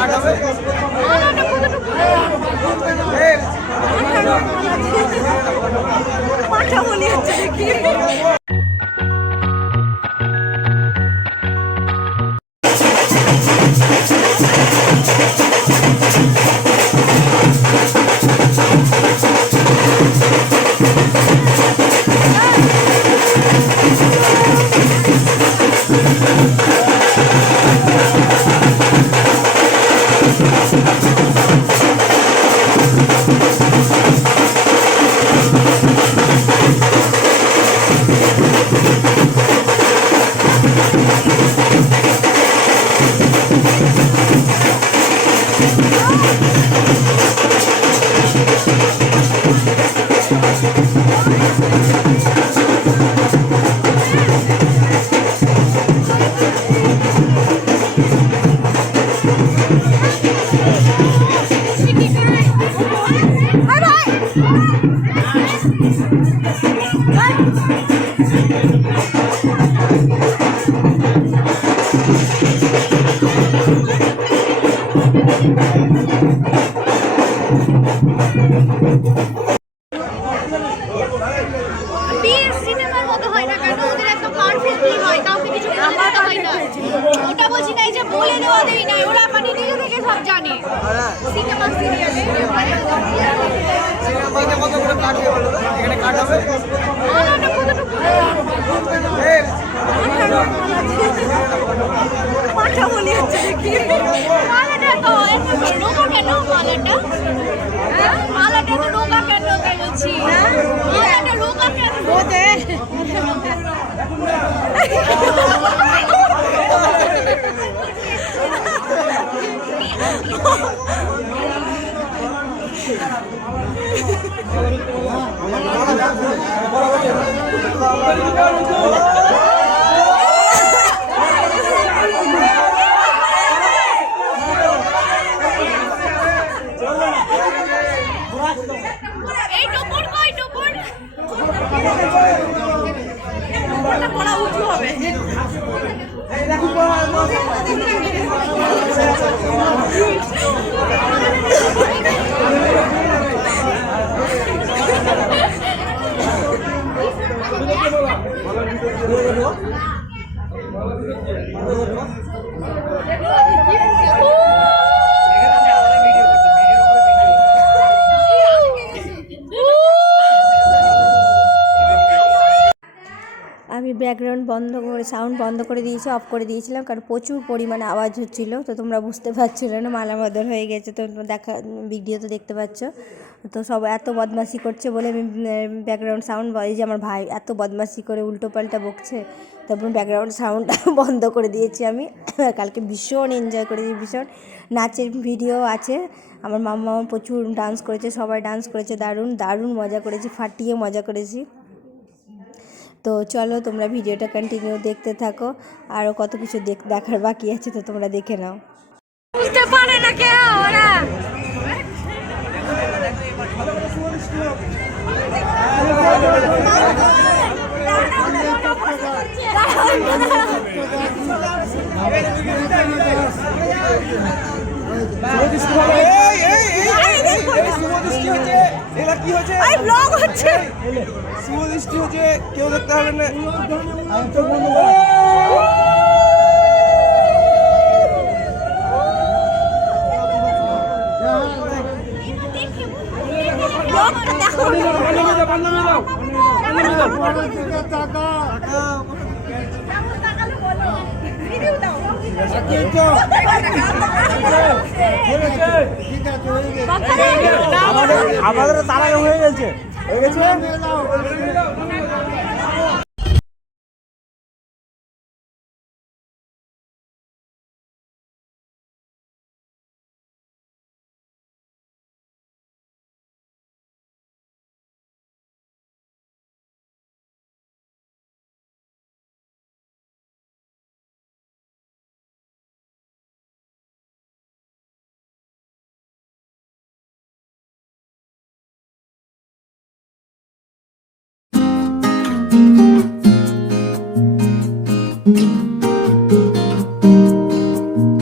মাথা মনে হচ্ছে দেখি। সিনেমার মতো হয় না কারণ ওদের এত পারফেক্টলি হয়, কাউকে কিছু বলে দিতে হয় না। ওটা বলছি না যে বলে দেওয়া দেই না, ওরা মানে নিজে থেকে সব জানে। সিনেমা সিরিয়ালে সিনেমাতে কত করে কাট হবে বলো তো? এখানে কাট হবে আলাদা কতটুকু মাথা মনে হচ্ছে দেখি। মালাটা তো রোগা কেন? মালাটা মালাটা তো রোগা কেন তাই বলছি। মালাটা রোগা কেন? বোধে এই টুকুর কই টুকুর পড়া উঁচু হবে। আমি ব্যাকগ্রাউন্ড বন্ধ করে সাউন্ড বন্ধ করে দিয়েছি, অফ করে দিয়েছিলাম কারণ প্রচুর পরিমাণে আওয়াজ হচ্ছিলো, তো তোমরা বুঝতে পারছিলে না। মালামাদর হয়ে গেছে তো দেখা ভিডিও তো দেখতে পাচ্ছ। তো সব এত বদমাশি করছে বলে আমি ব্যাকগ্রাউন্ড সাউন্ড, এই যে আমার ভাই এত বদমাশি করে উল্টো পাল্টা বকছে, তারপর ব্যাকগ্রাউন্ড সাউন্ডটা বন্ধ করে দিয়েছি আমি। কালকে ভীষণ এনজয় করেছি, ভীষণ নাচের ভিডিও আছে। আমার মাম্মা প্রচুর ডান্স করেছে, সবাই ডান্স করেছে, দারুণ দারুণ মজা করেছি, ফাটিয়ে মজা করেছি। তো চলো তোমরা ভিডিওটা কন্টিনিউ দেখতে থাকো, আরও কত কিছু দেখার বাকি আছে, তো তোমরা দেখে নাও। বুঝতে পারে না কে ওরা। শুভদৃষ্টি হচ্ছে, কেউ দেখতে হবে না। আমাদের তারা হয়ে গেছে। Thank you.